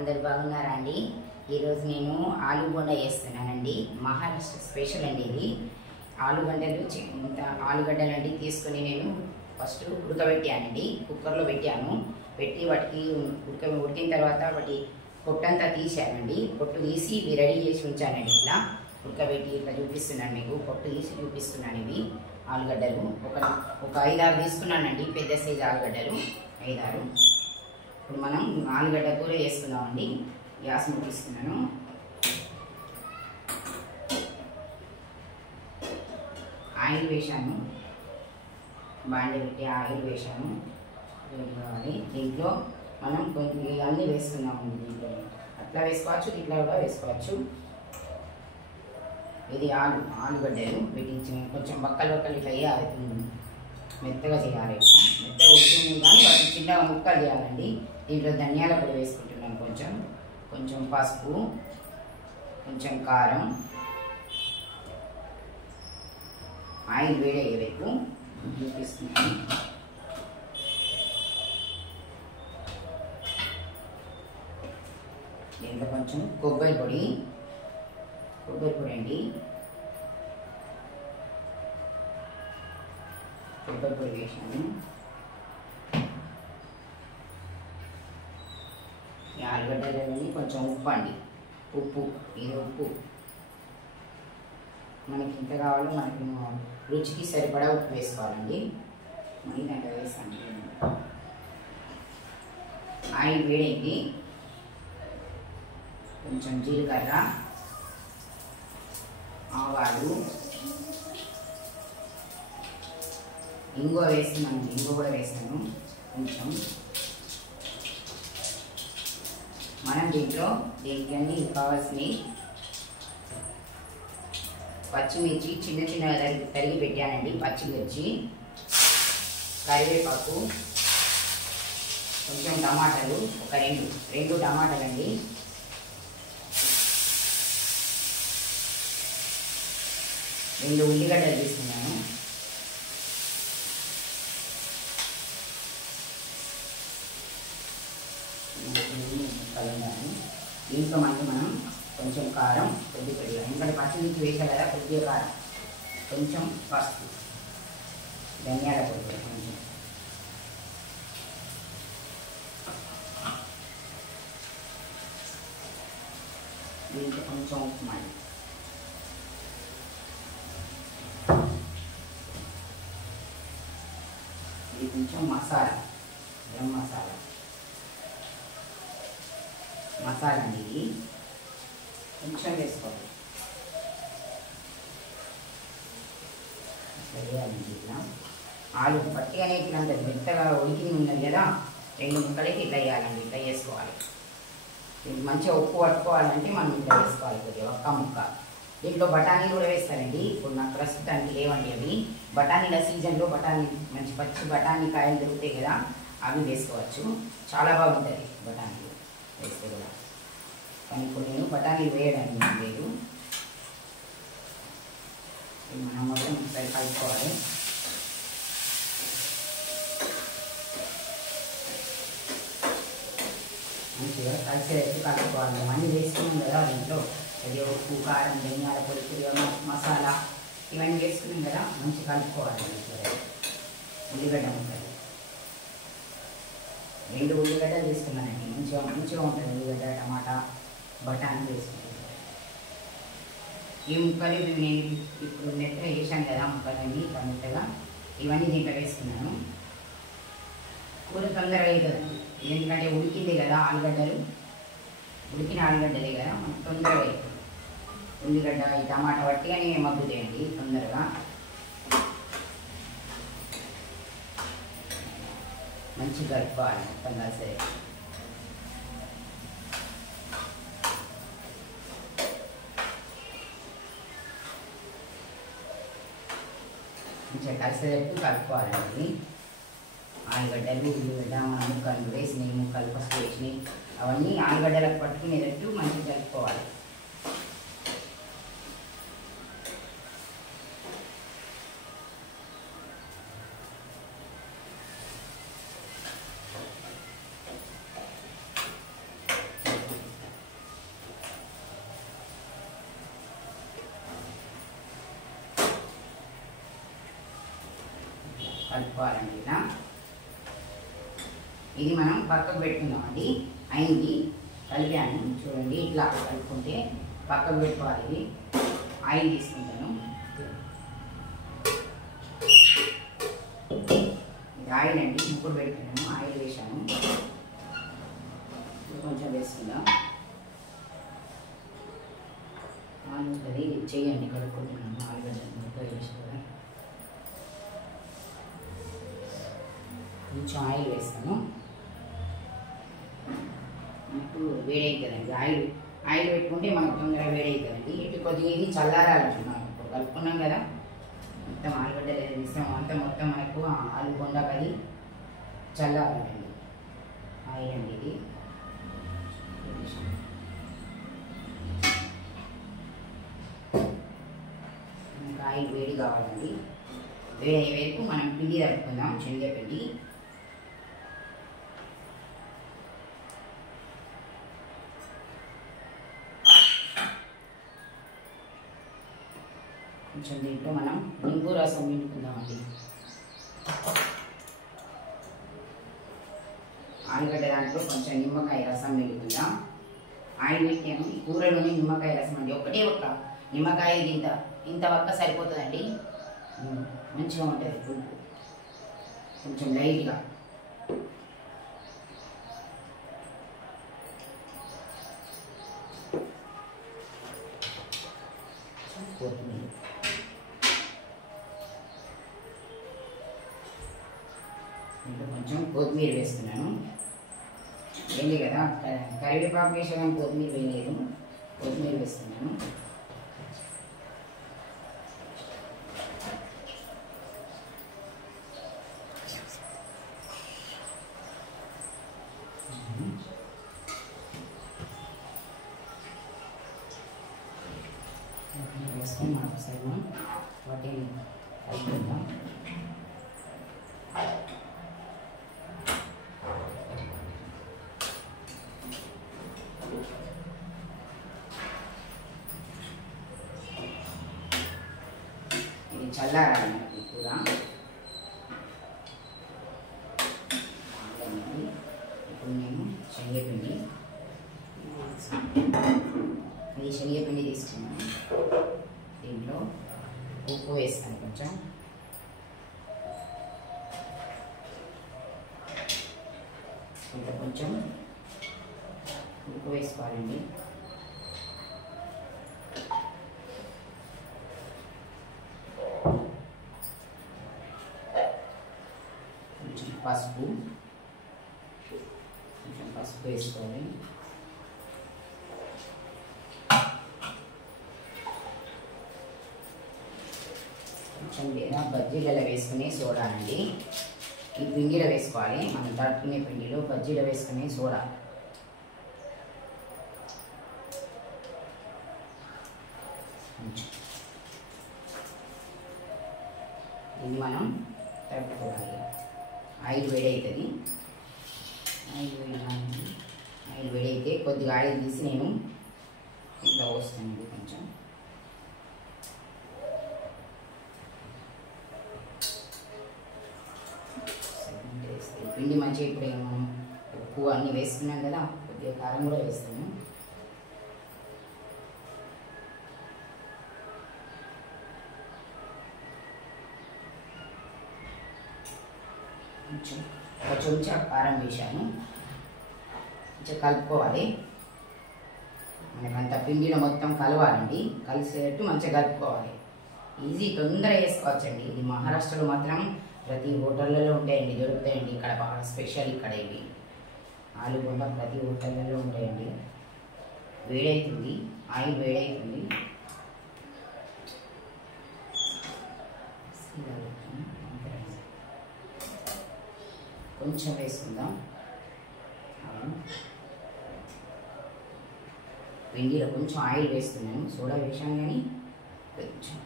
అందరు బాగున్నారా అండి? ఈరోజు నేను ఆలు బోండా చేస్తున్నానండి. మహారాష్ట్ర స్పెషల్ అండి ఇది. ఆలుగడ్డలు అండి తీసుకొని నేను ఫస్ట్ ఉడకబెట్టానండి. కుక్కర్లో పెట్టి వాటికి ఉడికిన తర్వాత వాటి పొట్టంతా తీసానండి. పొట్టు తీసి ఇవి రెడీ చేసి ఉంచానండి. ఇట్లా ఉడకబెట్టి ఇట్లా చూపిస్తున్నాను మీకు. పొట్టు తీసి చూపిస్తున్నాను. ఇవి ఆలుగడ్డలు ఒక 5-6 తీసుకున్నానండి. పెద్ద సైజు ఆలుగడ్డలు 5-6. ఇప్పుడు మనం ఆలుగడ్డ కూర చేసుకుందామండి. గ్యాస్ ముట్టిస్తున్నాను. ఆయిల్ వేసాను. బాండి పెట్టి ఆయిల్ వేసాను. వేడి కావాలి. దీంట్లో మనం కొంచెం అన్నీ వేసుకుందామండి. దీంట్లో అట్లా వేసుకోవచ్చు, ఇట్లా కూడా వేసుకోవచ్చు. ఇది ఆలుగడ్డలు వీటిని కొంచెం బక్కలు ఇట్లా వేయాలి. మెత్తగా చేయాలి. మెత్తగా ఉడుతుంది కానీ వాటిని చిన్నగా ముక్కలు చేయాలండి. దీంట్లో ధనియాల పొడి వేసుకుంటున్నాను. కొంచెం పసుపు, కొంచెం కారం. ఆయిల్ వేడయ్యేవైపు చూపిస్తున్నాను. దీంట్లో కొంచెం కొబ్బరి పొడి అండి. కొబ్బరి పొడి వేసాను. ఈ ఆలుగడ్డలని కొంచెం ఉప్పు అండి. ఇది ఉప్పు మనకి ఎంత కావాలో మనకి రుచికి సరిపడా ఉప్పు వేసుకోవాలండి. మళ్ళీ దాంట్లో వేసాను. ఆయిల్ వేడైంది. కొంచెం జీలకర్ర, ఆవాలు, ఇంగువ వేస్తున్నాను. ఇంగువ కూడా వేసాను కొంచెం. మనం దీనికి అన్ని కావాల్సినవి పచ్చిమిర్చి చిన్నగా తరిగి పెట్టానండి. పచ్చిమిర్చి, కరివేపాకు, కొంచెం టమాటాలు, ఒక రెండు టమాటాలు అండి. రెండు ఉల్లిగడ్డలు తీసుకున్నాను. దీంట్లో మనం కొంచెం కారం కొద్దిగా, ఎందుకంటే పచ్చిమిర్చి వేసాం కదా, కొద్దిగా కారం, కొంచెం పసుపు, ధనియాల పొడి కొంచెం, దీంట్లో కొంచెం ఉప్పు మళ్ళీ, ఇది కొంచెం మసాలా, గరం మసాలా అండి. ఇది కొంచెం వేసుకోవాలి. వేయాలండి. ఇట్లా ఆలు పట్టి అనేది ఇట్లా మెత్తగా ఉడికి ఉన్నది కదా, 2 ముక్కలకి ఇట్లా వేయాలండి. ఇట్లా వేసుకోవాలి. దీనికి మంచిగా ఉప్పు పట్టుకోవాలంటే మనం ఇట్లా వేసుకోవాలి. కొద్దిగా ఒక్క ముక్క. దీంట్లో బఠానీలు కూడా వేస్తారండి. ఇప్పుడు నాకు ప్రస్తుతానికి లేవండి అవి. బఠానీల సీజన్లో మంచి పచ్చి బఠానీ కాయలు దొరుకుతాయి కదా, అవి వేసుకోవచ్చు. చాలా బాగుంటుంది బఠానీలు వేస్తే కూడా. కానీ ఇప్పుడు నేను బఠానీలు వేయడానికి లేదు. మనం మొత్తం ఒకసారి కలుపుకోవాలి. మంచిగా కలిసేటట్టు కలుపుకోవాలి. అన్నీ వేసుకున్నాం కదా దీంట్లో. అది ఉప్పు, కారం, ధనియాల పొడి, మసాలా ఇవన్నీ వేసుకున్నాం కదా, మంచిగా కలుపుకోవాలి. ఉల్లిగడ్డ ముక్కలు 2 ఉల్లిగడ్డలు వేసుకున్నానండి. మంచిగా ఉంటుంది ఉల్లిగడ్డ, టమాటా, బఠానీ వేసుకుంటాను. ఈ ముక్కలు నేను ఇప్పుడు మెత్తగా వేసాను కదా, ముక్కలన్నీ మెత్తగా ఇవన్నీ దీంట్లో వేసుకున్నాను. కూర తొందరగా అవుతుందండి. ఎందుకంటే ఉడికింది కదా ఆలుగడ్డలు, ఉడికిన ఆలుగడ్డలే కదా, మనకు తొందరగా అవుతుంది. ఉల్లిగడ్డ, ఈ టమాటా వట్టిగానే మగ్గుతాయండి తొందరగా. మంచిగా కలుపుకోవాలి మొత్తం కలిసే. మంచిగా కలిసేటట్టు కలుపుకోవాలండి. ఆలుగడ్డలు, ఉల్లిగడ్డ, మన ముక్కలు వేసినాయి, ముక్కలు పసుపు వేసినాయి, అవన్నీ ఆలుగడ్డలకు పట్టుకునేటట్టు మంచిగా కలుపుకోవాలి. కలుపుకోవాలండి ఇలా. ఇది మనం పక్కకు పెట్టుకుందామండి. అయింది, కలిపాను చూడండి. ఇట్లా కలుపుకుంటే పక్కకు పెట్టుకోవాలి. ఇది ఆయిల్ తీసుకుంటాను. ఇది ఆయిల్ అండి, ముక్కుడు పెట్టుకున్నాను, ఆయిల్ వేసాను. కొంచెం వేసుకుందాం. ఆలుగడ్డది చెయ్యండి, కలుపుకుంటున్నాను. ఆలుగడ్డ ముక్క వేసి కూడా కొంచెం ఆయిల్ వేస్తాను. ఇప్పుడు వేడవుతుందండి. ఆయిల్ పెట్టుకుంటే మనకు తొందరగా వేడవుతుందండి. ఇటు కొద్దిగా ఇది చల్లారాలంటున్నాం. ఇప్పుడు కలుపుకున్నాం కదా, మొత్తం ఆలుగడ్డ మిశ్రమం అంతా మొత్తం మనకు ఆలు కొండకది చల్లారాలండి. ఆయిల్ అండి ఇది. మనకు ఆయిల్ వేడి కావాలండి. వేడి అయ్యే వరకు మనం పిండి తడుపుకుందాం, శనగపిండి. కొంచెం దీంట్లో మనం నింబు రసం పిండుకుందామండి. ఆలుగడ్డ దాంట్లో కొంచెం నిమ్మకాయ రసం పిండుకుందాం. ఆయిల్ పెట్టాము, ఈ కూరలోనే నిమ్మకాయ రసం అండి. ఒకటే ఒక్క నిమ్మకాయ ఇంత ఒక్క సరిపోతుందండి. మంచిగా ఉంటుంది పులుపు, కొంచెం లైట్గా. కొత్తిమీర, ఇంకా కొంచెం కొత్తిమీర వేస్తున్నాను. వేయలే కదా, కరివేపాకు వేసాను, కొత్తిమీర వేయలేదు. కొత్తిమీర వేస్తున్నాను. వేసుకొని ఒకసారి మనం వాటిని కలుపుకుందాం. ఇది చల్లారాలి మనకి కూర. ఇప్పుడు నేను శనగపిండి, ఇది శనగపిండి తీసుకున్నాను. దీంట్లో ఉప్పు వేస్తాను కొంచెం. ఇంకా కొంచెం ఉప్పు వేసుకోవాలండి. కొంచెం పసుపు వేసుకోవాలి. కొంచెం లేదా బజ్జీలలో వేసుకునే సోడా అండి. ఈ పిండిలో వేసుకోవాలి. మనం తడుపుకునే పిండిలో బజ్జీలో వేసుకునే సోడా. ఇది మనం తడుపుకోవాలి. ఆయిల్ వేడవుతుంది. ఆయిల్ వేడైతే కొద్దిగా ఆయిల్ తీసి నేను ఇట్లా పోస్తాను. కొంచెం పిండి మంచిగా ఇప్పుడు మనం ఉప్పు అన్నీ వేసుకున్నాం కదా, కొద్దిగా కారం కూడా వేస్తాము. ఒక చెంచా కారం వేసాను. కొంచెం కలుపుకోవాలి. మనకంత పిండిలో మొత్తం కలవాలండి. కలిసేటట్టు మంచిగా కలుపుకోవాలి. ఈజీ, తొందరగా వేసుకోవచ్చండి. ఇది మహారాష్ట్రలో మాత్రం ప్రతి హోటళ్ళలో ఉంటాయండి, దొరుకుతాయండి. ఇక్కడ బాగా స్పెషల్ ఇక్కడ ఇవి ఆలుగొండ ప్రతి హోటళ్ళలో ఉంటాయండి. వేడవుతుంది, ఆయిల్ వేడవుతుంది. కొంచెం వేసుకుందాం. పిండిలో కొంచెం ఆయిల్ వేస్తున్నాను. సోడా వేసాను కానీ కొంచెం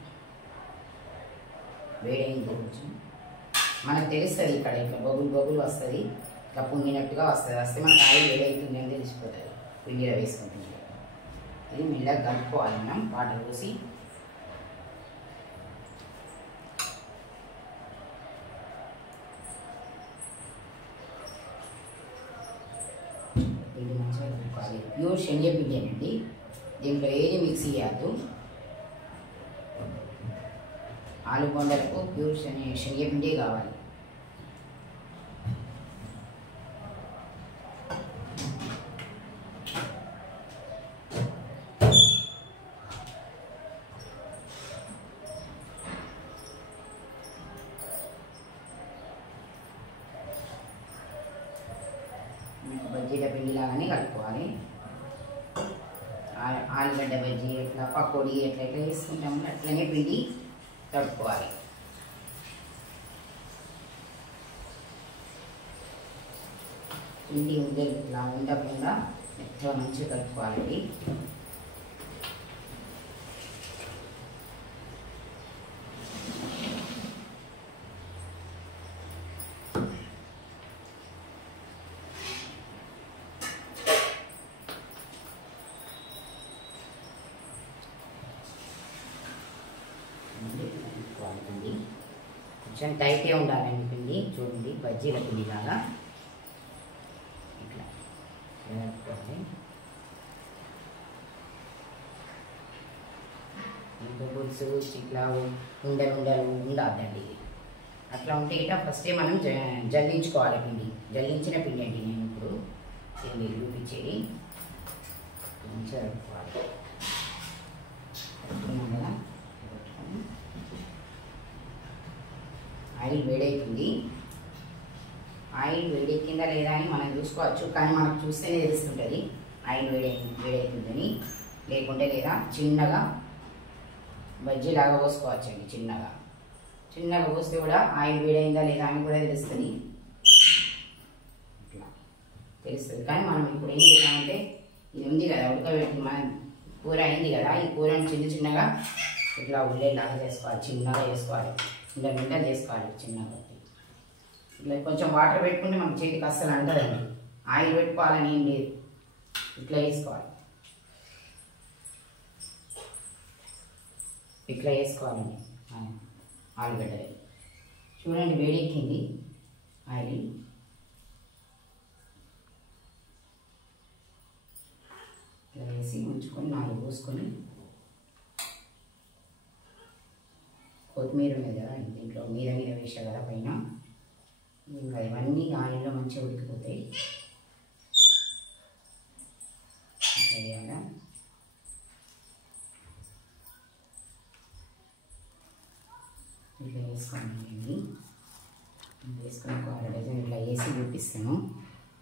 వేడైంది. కొంచెం మనకు తెలుస్తుంది ఇక్కడ ఇట్లా బొగులు వస్తుంది, ఇట్లా పొంగినట్టుగా వస్తే మనకు ఆయిల్ వేడవుతుంది అని తెలిసిపోతుంది పిండిలో వేసుకుంటుంది. ఇది మెల్లగా కలుపుకోవాలి మనం వాటర్ పోసి. పిండి మంచిగా కలుపుకోవాలి. ప్యూర్ శనగపిండి అండి, దీంట్లో ఏది మిక్స్ చేయద్దు. ఆలు బొండలకు ప్యూర్ శనగపిండి కావాలి. బజ్జీల పిండి లాగానే కలుపుకోవాలి. ఆలుగడ్డ బజ్జీ ఎట్లా పకోడీ ఎట్లా వేసుకుంటాము అట్లనే పిండి కలుపుకోవాలి. పిండి ఉండలు ఇట్లా ఉండకుండా ఎంతో మంచిగా కలుపుకోవాలండి. కొంచెం టైట్గా ఉండాలండి పిండి. చూడండి బజ్జీల పిండి లాగా ఇట్లా కలుపుకోవాలి. ఇంకా పులుసు ఇట్లా ఉండలు ఉండద్దండి. అట్లా ఉంటే ఇట్లా ఫస్టే మనం జల్లించుకోవాలి పిండి. జల్లించిన పిండి అండి నేను ఇప్పుడు మీరు చూపించేది. మంచిగా కలుపుకోవాలి. కలుపుకున్నాం కదా. ఆయిల్ వేడవుతుంది. ఆయిల్ వేడెక్కిందా లేదా అని మనం చూసుకోవచ్చు, కానీ మనకు చూస్తేనే తెలుస్తుంటుంది ఆయిల్ వేడవుతుందని. లేకుంటే లేదా చిన్నగా బజ్జీలాగా పోసుకోవచ్చు అండి. చిన్నగా పోస్తే కూడా ఆయిల్ వేడైందా లేదా అని కూడా తెలుస్తుంది. ఇట్లా తెలుస్తుంది. కానీ మనం ఇప్పుడు ఏం చేద్దామంటే ఇది ఉంది కదా ఉడకబెట్టి మన కూర అయింది కదా, ఈ కూరని చిన్నగా ఇట్లా ఉల్లేలాగా చేసుకోవాలి. చిన్నగా చేసుకోవాలి, నిండా చేసుకోవాలి చిన్నగా. ఇట్లా కొంచెం వాటర్ పెట్టుకుంటే మనకు చేతికి అస్సలు అంటదండి. ఆయిల్ పెట్టుకోవాలని ఏం లేదు, ఇట్లా వేసుకోవాలి. ఇట్లా వేసుకోవాలండి ఆలుగడ్డలు. చూడండి వేడెక్కింది ఆయిల్. ఇట్లా వేసి ఉంచుకొని 4 పోసుకొని కొత్తిమీర ఉన్నది కదా దీంట్లో మీద వేసా కదా పైన. ఇంకా ఇవన్నీ ఆయిల్లో మంచిగా ఉడికిపోతాయి. ఇట్లా వేయాలి. ఇట్లా వేసుకోండి. వేసుకొని ఒక 1/2 డజన్ ఇట్లా వేసి చూపిస్తాను.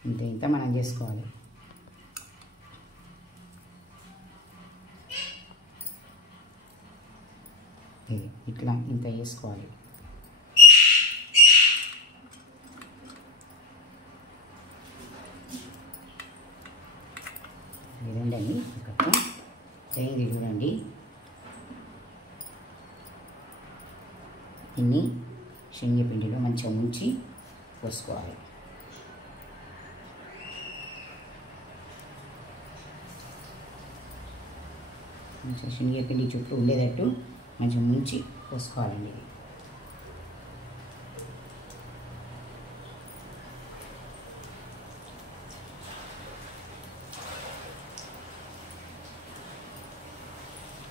ఇంత మనం చేసుకోవాలి. ఇట్లా ఇంత వేసుకోవాలి. ఇదండి ఒక అయింది చూడండి. ఇన్ని శనగపిండిలో మంచిగా ముంచి పోసుకోవాలి. మంచిగా శనగపిండి చుట్టూ ఉండేటట్టు మంచిగా ముంచి పోసుకోవాలండి.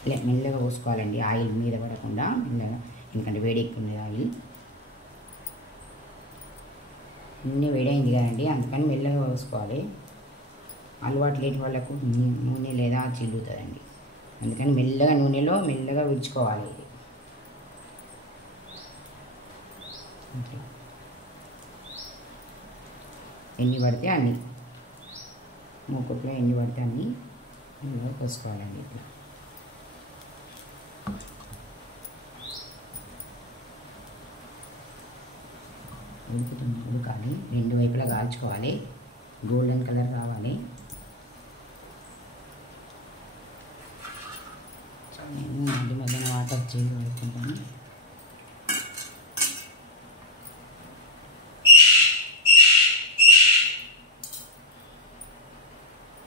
ఇలా మెల్లగా పోసుకోవాలండి, ఆయిల్ మీద పడకుండా మెల్లగా. ఎందుకంటే వేడెక్కున్నది ఆయిల్. నూనె వేడైంది కదండి, అందుకని మెల్లగా పోసుకోవాలి. అలవాటు లేని వాళ్ళకు నూనె లేదా చిల్లుతుందండి. అందుకని మెల్లగా విడుచుకోవాలి. ఇది ఎన్ని పడితే అన్ని, మూకుట్లో ఎన్ని పడితే అన్ని మెల్లగా పోసుకోవాలండి. ఇట్లా ఉడకాలి. 2 వైపులా కాల్చుకోవాలి. గోల్డెన్ కలర్ రావాలి. నేను మధ్యన వాటర్ చేసి కలుపుకుంటాను.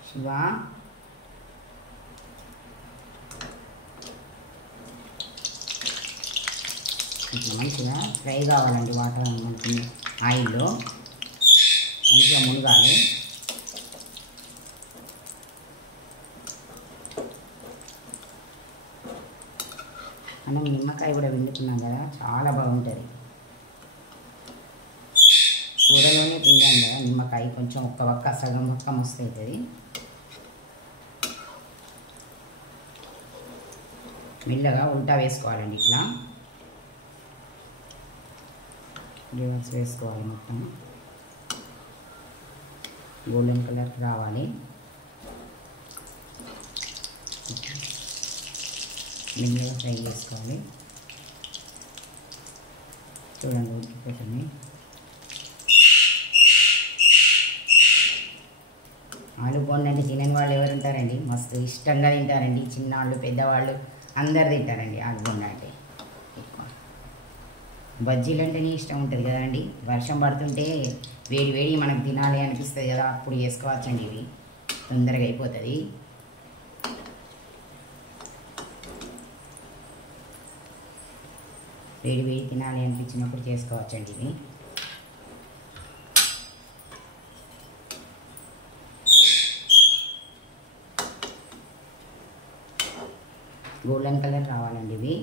శివ ఇట్లా మంచిగా ఫ్రై కావాలండి. వాటర్ మనకి ఆయిల్లో మంచిగా మునగాలి. మనం నిమ్మకాయ కూడా పిండుకున్నాం కదా, చాలా బాగుంటుంది. కూరలోనే పిండాం కదా నిమ్మకాయ, కొంచెం ఒక్క వక్క సగం వక్క మస్తు అవుతుంది. మెల్లగా ఉల్టా వేసుకోవాలండి, ఇట్లా రివర్స్ వేసుకోవాలి. మొత్తం గోల్డెన్ కలర్ రావాలి. మెల్లగా ఫ్రై చేసుకోవాలి. చూడండి ఉడికిపోతుంది. ఆలు బోండా అంటే తినని వాళ్ళు ఎవరు ఉంటారండి? మస్తు ఇష్టంగా తింటారండి, చిన్నవాళ్ళు పెద్దవాళ్ళు అందరు తింటారండి ఆలు బోండా అంటే. బజ్జీలు అంటేనే ఇష్టం ఉంటుంది కదండి. వర్షం పడుతుంటే వేడి వేడి మనకు తినాలి అనిపిస్తుంది కదా, అప్పుడు చేసుకోవచ్చండి. ఇవి తొందరగా అయిపోతుంది. వేడి వేడి తినాలి అనిపించినప్పుడు చేసుకోవచ్చండి ఇవి. గోల్డెన్ కలర్ రావాలండి ఇవి.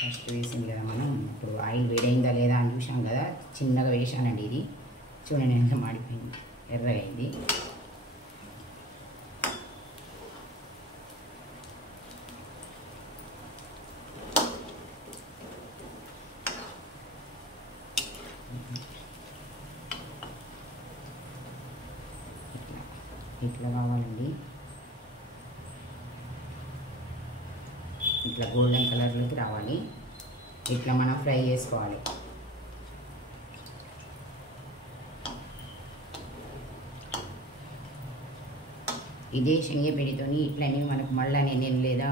ఫస్ట్ వేసింది కదా మనం, ఇప్పుడు ఆయిల్ వేడైందా లేదా అని చూసాం కదా, చిన్నగా వేసానండి ఇది. చూడండి ఎంత మాడిపోయింది, ఎర్రగా అయింది. ఇట్లా కావాలండి, ఇట్లా గోల్డెన్ కలర్లోకి రావాలి. ఇట్లా మనం ఫ్రై చేసుకోవాలి. ఇదే శనగపిండితోని ఇట్లనే మనకు మళ్ళీ నేను లేదా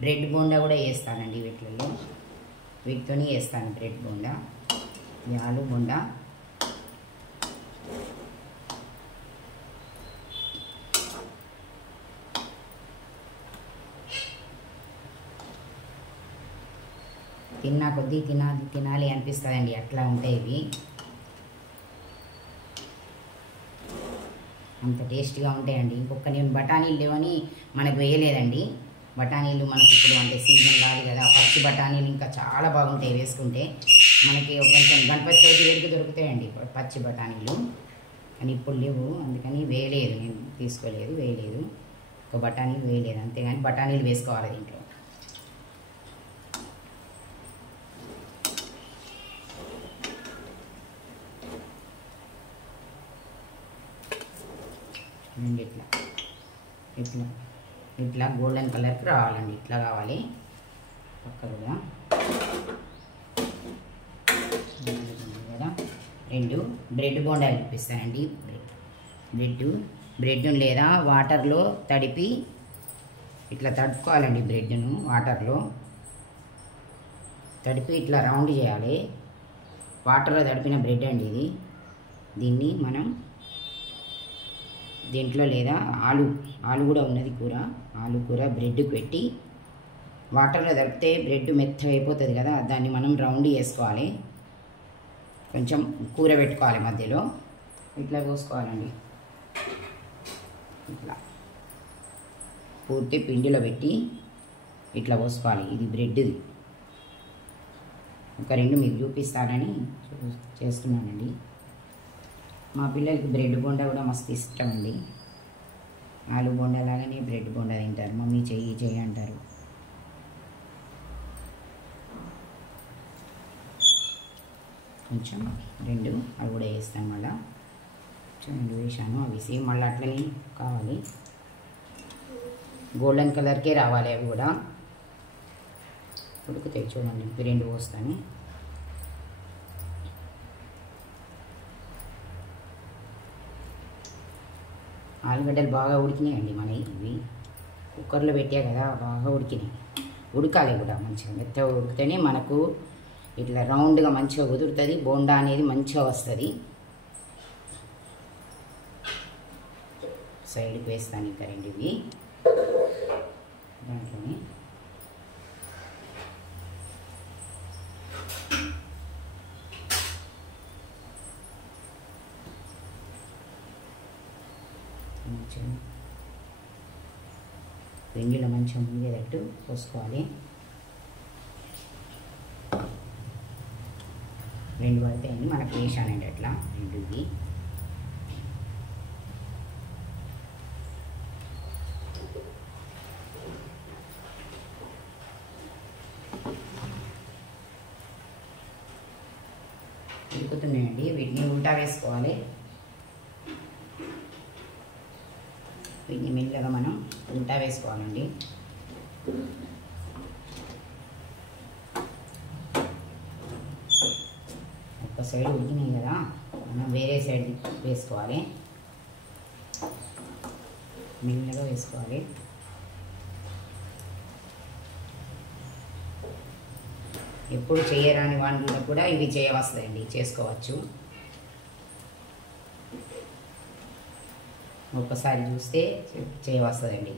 బ్రెడ్ బోండా కూడా వేస్తానండి. వీటితోని వేస్తాను బ్రెడ్ బోండా, ఆలు బోండా. తిన్నా కొద్దీ తినాలి అనిపిస్తుందండి, అట్లా ఉంటాయి ఇవి. అంత టేస్ట్గా ఉంటాయండి. ఇంకొక నేను బఠానీలు లేవని మనకు వేయలేదండి. బఠానీలు మనకు ఇప్పుడు అంటే సీజన్ కాదు కదా, పచ్చి బఠానీలు ఇంకా చాలా బాగుంటాయి వేసుకుంటే. మనకి కొంచెం గణపతి చవితి వేడికి దొరుకుతాయండి పచ్చి బఠానీలు, కానీ ఇప్పుడు లేవు, అందుకని వేయలేదు, నేను తీసుకోలేదు, వేయలేదు. ఒక బఠానీలు వేయలేదు, అంతేగాని బఠానీలు వేసుకోవాలి దీంట్లో. ఇట్లా ఇట్లా ఇట్లా గోల్డెన్ కలర్కి రావాలండి, ఇట్లా కావాలి. పక్క కూడా కదా 2 బ్రెడ్ బోండాలు చూపిస్తానండి. బ్రెడ్ లేదా వాటర్లో తడిపి ఇట్లా తడుపుకోవాలండి. బ్రెడ్ను వాటర్లో తడిపి ఇట్లా రౌండ్ చేయాలి. వాటర్లో తడిపిన బ్రెడ్ అండి ఇది. దీన్ని మనం దీంట్లో లేదా ఆలు కూడా ఉన్నది కూర, ఆలు కూర బ్రెడ్కి పెట్టి వాటర్లో తడిపితే బ్రెడ్ మెత్తగా అయిపోతుంది కదా, దాన్ని మనం రౌండ్ చేసుకోవాలి. కొంచెం కూర పెట్టుకోవాలి మధ్యలో, ఇట్లా పోసుకోవాలండి. ఇట్లా పూర్తి పిండిలో పెట్టి ఇట్లా పోసుకోవాలి. ఇది బ్రెడ్ది. ఒక 2 మీకు చూపిస్తానని చేస్తున్నానండి. మా పిల్లలకి బ్రెడ్ బోండా కూడా మస్తు ఇష్టం అండి. ఆలు బోండా లాగానే బ్రెడ్ బోండా తింటారు. మమ్మీ చెయ్యి అంటారు. కొంచెం 2 అవి కూడా వేస్తాను. మళ్ళీ చూడండి వేసాను, అవి సేమ్ మళ్ళీ అట్లనే కావాలి. గోల్డెన్ కలర్కే రావాలి అవి కూడా. ఉడుకుతాయి చూడండి, 2 పోస్తాను. ఆలుగడ్డలు బాగా ఉడికినాయండి మన ఇవి. కుక్కర్లో పెట్టా కదా, బాగా ఉడికినాయి. ఉడకాలి కూడా మంచిగా, మెత్తగా ఉడికితేనే మనకు ఇట్లా రౌండ్గా మంచిగా కుదురుతుంది, బోండా అనేది మంచిగా వస్తుంది. సైడ్కి వేస్తాను ఇంకా 2 ఇవి. దాంట్లోనే కొంచెం పిండిలో మంచిగా మునిగేటట్టు పోసుకోవాలి. 2 పడతాయండి మనకు వేసానండి అట్లా 2కి. ఉడుకుతున్నాయండి, వీటిని ఉల్టా వేసుకోవాలి. వీటిని మెల్లగా మనం ఉల్టా వేసుకోవాలండి. ఒక సైడ్ ఉడికినాయి కదా, మనం వేరే సైడ్ వేసుకోవాలి. మెల్లగా వేసుకోవాలి. ఎప్పుడు చేయరాని వంటలు కూడా ఇవి చేయవస్తాయండి, చేసుకోవచ్చు. ఒక్కసారి చూస్తే చేయవస్తుందండి.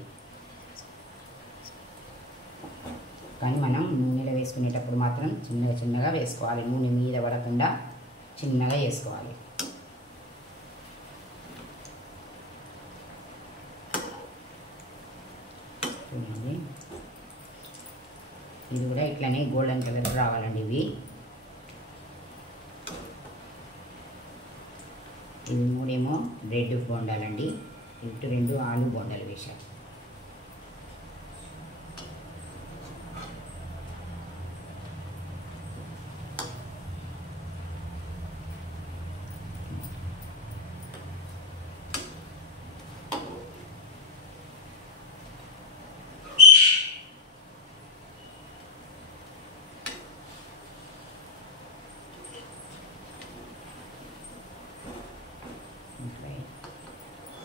కానీ మనం నూనెలో వేసుకునేటప్పుడు మాత్రం చిన్నగా వేసుకోవాలి. నూనె మీద పడకుండా చిన్నగా వేసుకోవాలి. చూడండి, ఇది కూడా ఇట్లానే గోల్డెన్ కలర్ రావాలండి. ఇవి 3 బ్రెడ్ బోండాలండి, ఇటు 2 ఆలు బోండాలు వేశారు.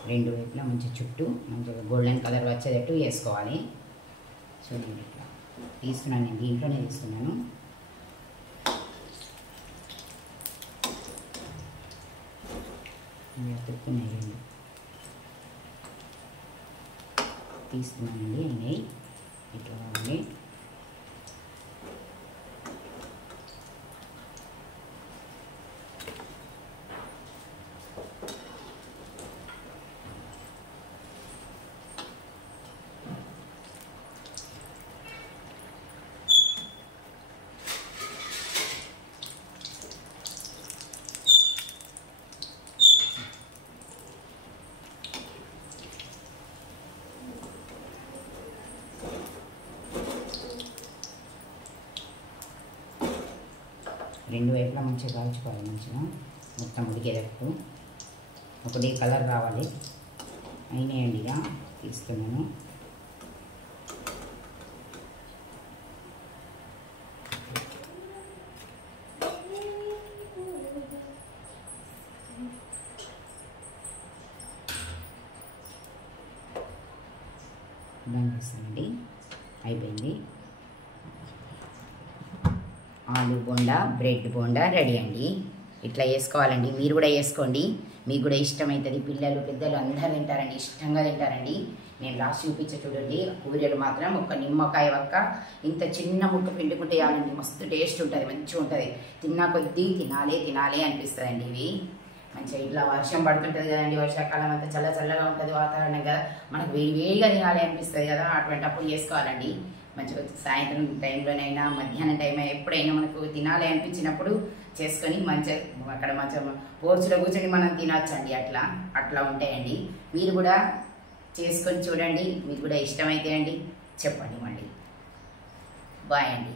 రెండు వైపులా మంచి చుట్టూ మంచిగా గోల్డెన్ కలర్ వచ్చేటట్టు వేసుకోవాలి. చూడండి, ఇట్లా తీసుకున్నాను, నేను దీంట్లోనే తీసుకున్నాను. తిప్పుకున్నాయండి, తీసుకున్నానండి. అన్నీ ఇట్లా ఉంది. రెండు వైపులా మంచిగా కాల్చుకోవాలి. మంచిగా మొత్తం ఉడికేటట్టు ఒకటి కలర్ రావాలి. అయినాయండి, ఇక తీస్తున్నాను. బంద్ చేస్తానండి, అయిపోయింది. ఆలు బోండా, బ్రెడ్ బోండా రెడీ అండి. ఇట్లా వేసుకోవాలండి, మీరు కూడా వేసుకోండి. మీకు కూడా ఇష్టమవుతుంది. పిల్లలు పెద్దలు అందరూ తింటారండి, ఇష్టంగా తింటారండి. నేను లాస్ట్ చూపించే చూడండి, కూరలు మాత్రం ఒక నిమ్మకాయ ఒక్క ఇంత చిన్న ముక్క పిండుకుంటే చాలండి, మస్తు టేస్ట్ ఉంటుంది, మంచిగా ఉంటుంది. తిన్నా కొద్దీ తినాలి అనిపిస్తుందండి. ఇవి మంచిగా ఇట్లా వర్షం పడుతుంటుంది కదండి, వర్షాకాలం అంతా చల్లగా ఉంటుంది వాతావరణం కదా, మనకు వేడిగా తినాలి అనిపిస్తుంది కదా, అటువంటి అప్పుడు చేసుకోవాలండి. మంచిగా సాయంత్రం టైంలోనైనా మధ్యాహ్నం టైం అయినా ఎప్పుడైనా మనకు తినాలి అనిపించినప్పుడు చేసుకొని మంచిగా అక్కడ మంచిగా పోర్చులో కూర్చొని మనం తినచ్చండి. అట్లా ఉంటాయండి. మీరు కూడా చేసుకొని చూడండి, మీకు కూడా ఇష్టమైతే అండి చెప్పండి. మళ్ళీ బాయ్ అండి.